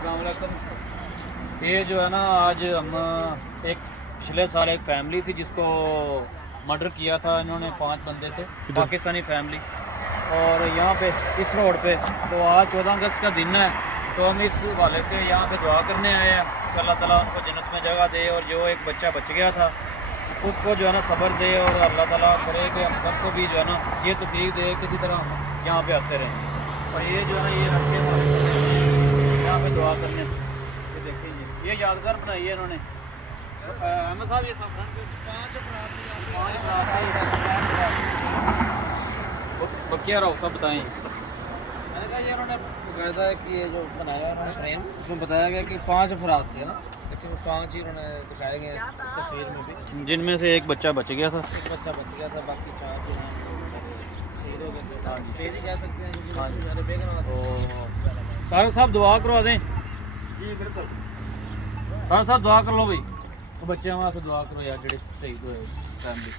ये जो है ना, आज हम एक पिछले साल एक फैमिली थी जिसको मर्डर किया था इन्होंने, 5 बंदे थे, पाकिस्तानी फैमिली। और यहाँ पे इस रोड पे तो आज 14 अगस्त का दिन है, तो हम इस वाले से यहाँ पे दुआ करने आए हैं कि अल्लाह ताला उनको जन्नत में जगह दे, और जो एक बच्चा बच गया था उसको जो है ना सब्र दे, और अल्लाह ताला करे कि हम सबको भी जो है ना ये तौफीक दे किसी तरह यहाँ पे आते रहें। और ये जो है ना ये रखे यहाँ पे दुआ करने, ये देखिए ये यादगार बनाई है इन्होंने। अहमद साहब ये सब 5 बकिया रहो सब बताएं। मैंने कहा ये उन्होंने बकायदा है कि ये जो बनाया उन्होंने ट्रेन, उसमें बताया गया कि 5 अफराद थे ना, लेकिन 5 ही उन्होंने दिखाए गए इस तस्वीर में भी, जिनमें से एक बच्चा बच गया था। एक बच्चा बच गया था, बाकी 4 जो हैं शहीद हो गए थे। शहीद ही कह सकते हैं क्योंकि मेरे बेगम तो तारक साहब दुआ करवा दें। जी बिल्कुल, तारक साहब दुआ कर लो भाई, तो बच्चे वास्ते दुआ करो यार जेडे शहीद हुए फैमिली।